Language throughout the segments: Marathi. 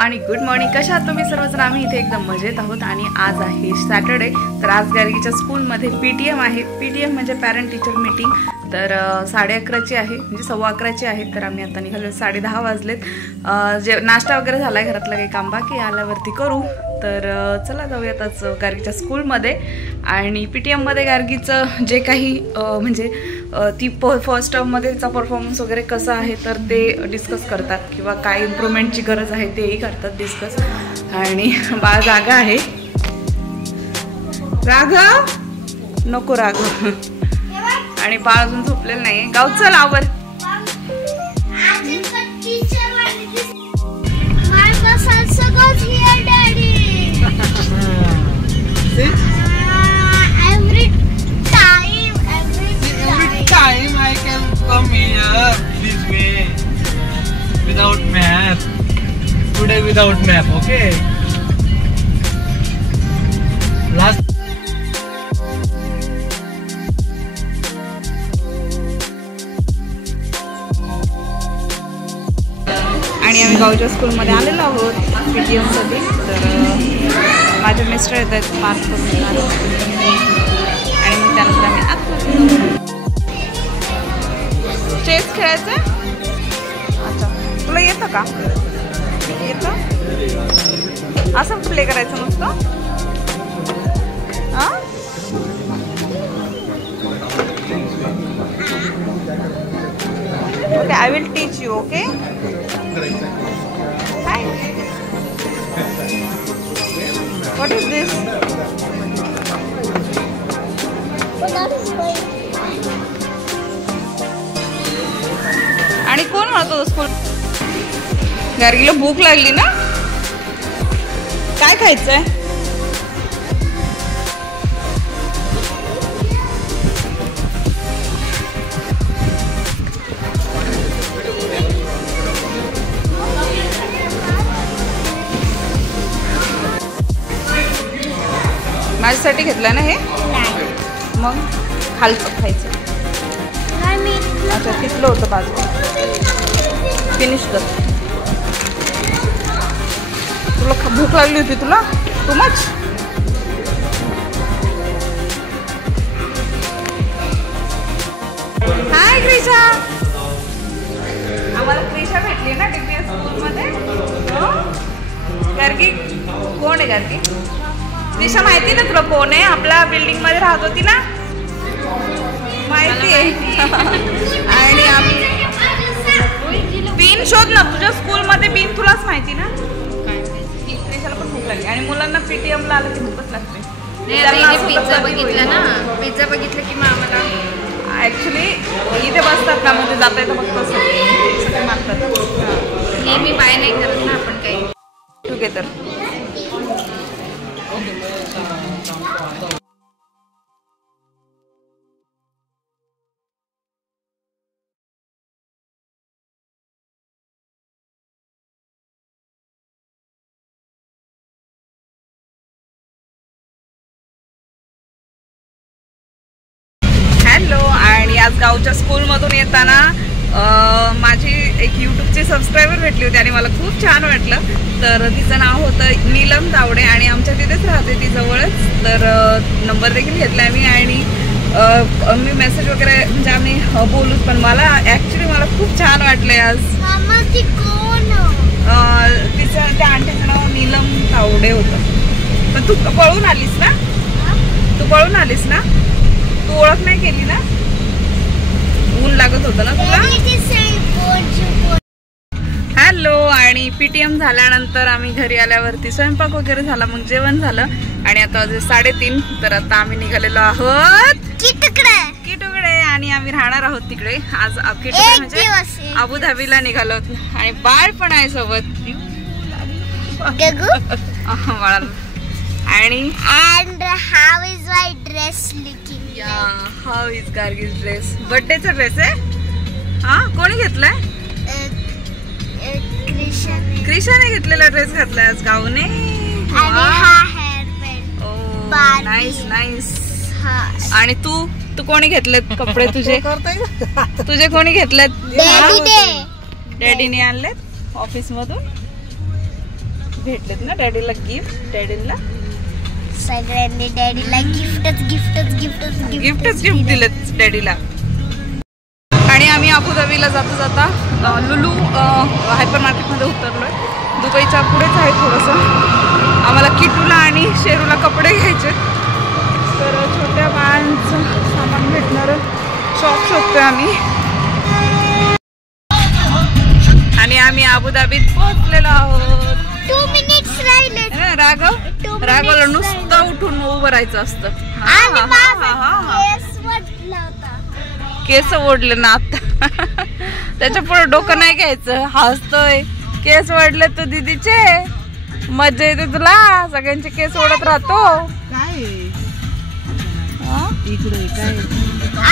आणि गुड मॉर्निंग. कशा आहात तुम्ही सर्वजण? आम्ही इथे एकदम मजेत आहोत. आणि आज आहे सॅटर्डे. तर आज गार्गीच्या स्कूलमध्ये PTM आहे. PTM म्हणजे पॅरेंट टीचर मीटिंग. तर 11:30ची आहे, म्हणजे 11:15ची आहे. तर आम्ही आता निघालो, 10:30 वाजलेत. जे नाश्ता वगैरे झाला आहे, घरातलं काही काम बाकी आल्यावरती करू. तर चला जाऊयात आज गार्गीच्या स्कूलमध्ये. आणि PTMमध्ये गार्गीचं जे काही म्हणजे ती फर्स्ट टर्ममध्ये तिचा परफॉर्मन्स वगैरे कसा आहे तर ते डिस्कस करतात, किंवा काय इम्प्रूव्हमेंटची गरज आहे तेही करतात डिस्कस. आणि बाळ जागा आहे. राघव नको, राघव. आणि बाळ अजून झोपलेलं नाही. गाव चल आवर. Time I can come here this way without map. Today without map, okay? Last. आणि आम्ही गावच्या स्कूलमध्ये आलेलो आहोत PTMसाठी. तर माझे मिस्टर येत आहेत पार्क करून, आणि मग त्यानंतर आम्ही आत चेस खेळायचं. अच्छा, तुला येतं का? येतं असं प्ले करायचं नुसतं? हां, okay, I will teach you. Okay, hi, what is this? आणि कोण म्हणतो स्कूल? गार्गीला भूक लागली ना? काय खायचंय? माझ्यासाठी घेतलं ना हे? मग हलकं खायचं. अच्छा, तिथलं होतं बाजू. फिनिश कर. तुला भूक लागली होती तुला? Too much? हाय क्रिशा. आम्हाला क्रिशा भेटली ना DPS स्कूलमध्ये. गार्गी कोण आहे? गार्गी क्रिशा माहिती ना तुला कोण आहे? आपल्या बिल्डिंग मध्ये राहत होती ना, माहिती आहे. आणि आम्ही बीन शोध ना, तुझ्या स्कूलमध्ये बीन तुलाच माहिती ना. क्रिशाला पण भूक लागली. आणि मुलांना PTMला आलं की भूकच लागते. पिझ्झा बघितला ना, पिझ्झा बघितलं की मग आम्हाला ऍक्च्युली इथे बसतात ना, म्हणजे जाता येतं फक्त सगळे मागतात. नेहमी बाय नाही करत ना आपण काही. टुगेदर. हॅलो. आणि आज गावच्या स्कूलमधून येताना माझी एक यूट्यूबची सबस्क्रायबर भेटली होती आणि मला खूप छान वाटलं. तर तिचं नाव होतं नीलम तावडे आणि आमच्या तिथेच राहते ती जवळच. तर नंबर देखील घेतला आहे मी. आणि मी मेसेज वगैरे म्हणजे आम्ही बोलूच. पण मला ॲक्च्युली खूप छान वाटलं आज. तिचं त्या आंटीचं नाव नीलम तावडे होतं. पण तू पळून आलीस ना? तू पळून आलीस ना? तू ओळख नाही केली ना? ऊन लागत होतं ना तुला? हॅलो. आणि PTM झाल्यानंतर आम्ही घरी आल्यावरती स्वयंपाक वगैरे झाला, मग जेवण झालं. आणि आता 3:30. तर आता आम्ही निघालेलो आहोत किटुकडे. आणि आम्ही राहणार आहोत तिकडे. आज किटुकडे म्हणजे अबुधाबीला निघालो. आणि बाळ पण आहे सोबत. बाळाला. आणि how is my dress looking? how is Gargi's dress? बर्थडेचा ड्रेस आहे. हा, कोणी घेतलाय? क्रिशाने घेतलेला ड्रेस घातलाय आज गावने. आणि हा हेअर बँड. ओ नाईस नाईस. आणि तू कोणी घेतलेत कपडे तुझे? तुझे कोणी घेतलेत? डॅडीने आणलेत ऑफिस मधून. भेटलेत ना डॅडीला गिफ्ट. डॅडीला सगळ्यांनी डॅडीला गिफ्ट दिलेत डॅडीला. आणि आम्ही अबुधाबीला जाता लुलू हायपर मार्केटमध्ये उतरलोय. दुबईच्या पुढेच आहे थोडंसं. आम्हाला किटूला आणि शेरूला कपडे घ्यायचे. तर छोट्या बाळांचं सामान भेटणारं शॉप शोधतोय आम्ही. आणि आम्ही अबुधाबीत पोहोचलेलो आहोत. 2 मिनिट्स राहिले. राघवला नुसतं उठून उभं राहायचं असतं. केस ओढले ना आता. त्याच्या पुढे डोकं नाही घ्यायचं. हसतोय. केस ओढले तू दीदीचे. मजा येते तुला. सगळ्यांचे केस ओढत राहतो.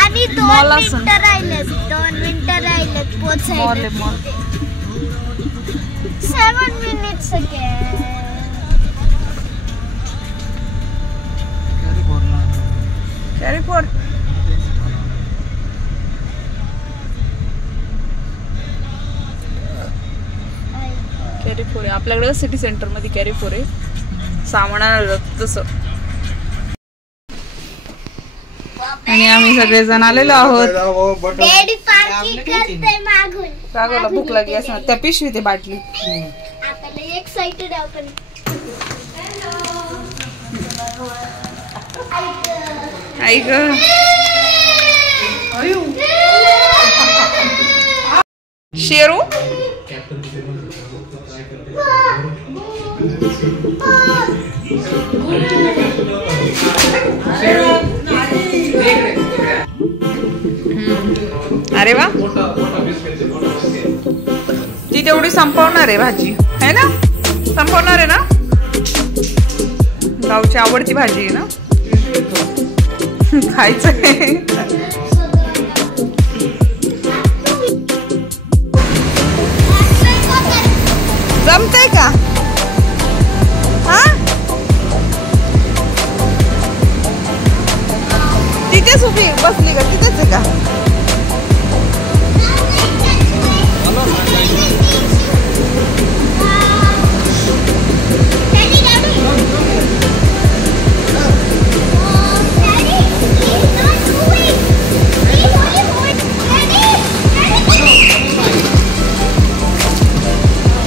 आणि 2 मिनिटं राहिलेत पोचायला. 7 minutes again. कॅरीफोर. कॅरीफोर आहे आपल्याकडे. सिटी सेंटर मध्ये कॅरीफोर आहे. सामान तसं. आणि आम्ही सगळेजण आलेलो आहोत. डॅडी पार्टी करते मागून. राघवला भूक लागली असं. त्या पिशवी ते बाटली. आपल्याला एक्साइटेड आपण. आई ग. शेरू. अरे वा. ती तेवढी संपवणार आहे भाजी है ना. संपवणार आहे ना. गावची आवडती भाजी आहे ना. खायचंय. जमतंय का. हा तिथेच उभी बसली का. तिथेच आहे का.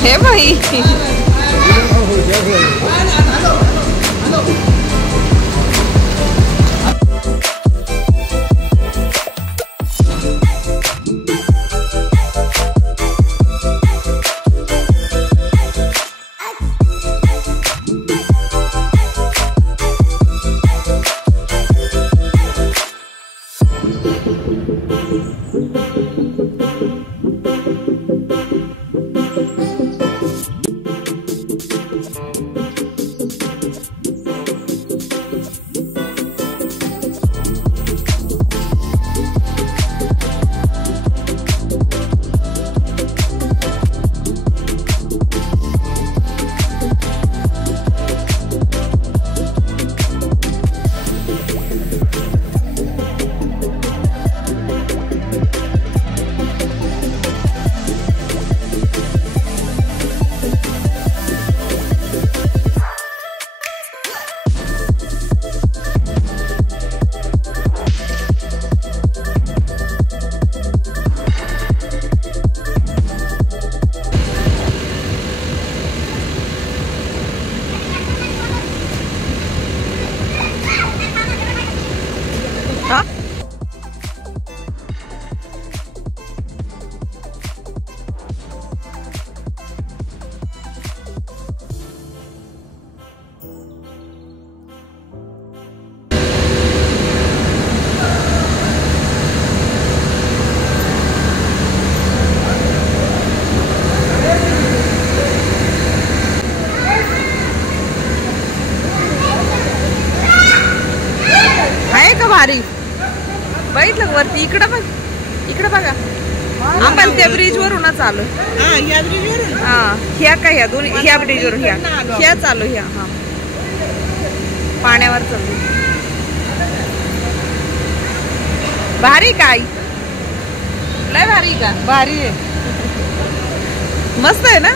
हे भाई. भारी. बघितलं वरती. इकडं बघ. इकडं बघा. आपण त्या ब्रिज वरूनच आलो. हा ह्या का ह्या दोन. ह्या ब्रिज वरून ह्या चालू. ह्या हा पाण्यावर चालू. भारी काय. लय भारी का. भारी आहे. मस्त आहे ना.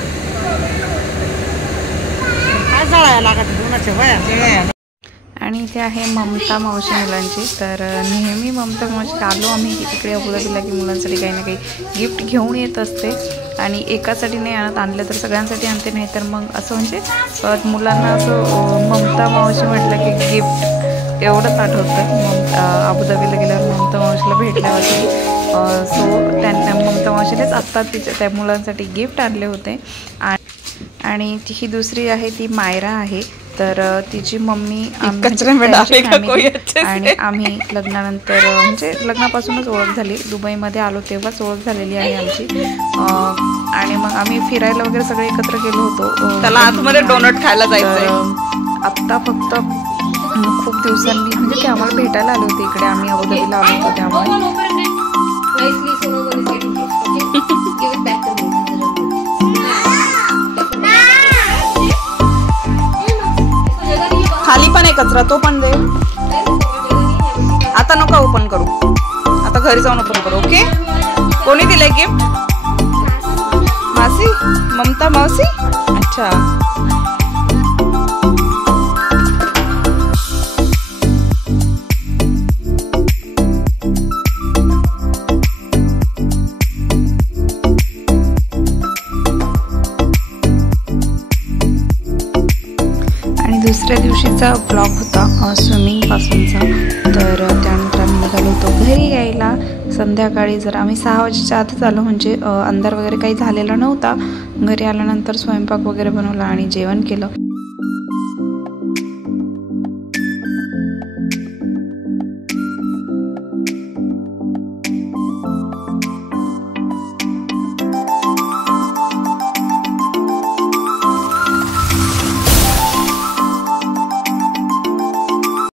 आणि इथे आहे ममता मावशी मुलांची. तर नेहमी ममता मावशी आलो आम्ही इकडे अबुधाबीला की मुलांसाठी काही ना काही गिफ्ट घेऊन येत असते. आणि एकासाठी नाही आणलं तर सगळ्यांसाठी आणते. नाही तर मग असं म्हणजे मुलांना असं ममता मावशी म्हटलं की गिफ्ट एवढंच आठवतं. अबुधाबीला गेल्यावर ममता मावशीला भेटल्यावरती सो त्यांना ममता मावशीनेच आत्ता त्या मुलांसाठी गिफ्ट आणले होते. आणि ही दुसरी आहे ती मायरा आहे. तर तिची मम्मी आणि आम्ही लग्नानंतर म्हणजे लग्नापासूनच ओळख झाली. दुबईमध्ये आलो तेव्हाच ओळख झालेली आहे आमची. आणि मग आम्ही फिरायला वगैरे सगळे एकत्र गेलो होतो. त्याला आतमध्ये डोनट खायला जायचं. आत्ता फक्त खूप दिवसांनी म्हणजे ते आम्हाला भेटायला आले होते इकडे. आम्ही अबुधाबीला आलो होतो त्यामुळे. खाली पण आहे कचरा, तो पण दे. आता नको ओपन करू, आता घरी जाऊन ओपन करू. ओके. कोणी दिलंय गिफ्ट? मासी, ममता मावशी. अच्छा. दुसऱ्या दिवशीचा ब्लॉग होता स्विमिंगपासूनचा. तर त्यानंतर आम्ही निघालो होतो घरी यायला. संध्याकाळी जर आम्ही 6 वाजेच्या आतच आलो म्हणजे अंधार वगैरे काही झालेला नव्हता. घरी आल्यानंतर स्वयंपाक वगैरे बनवला आणि जेवण केलं.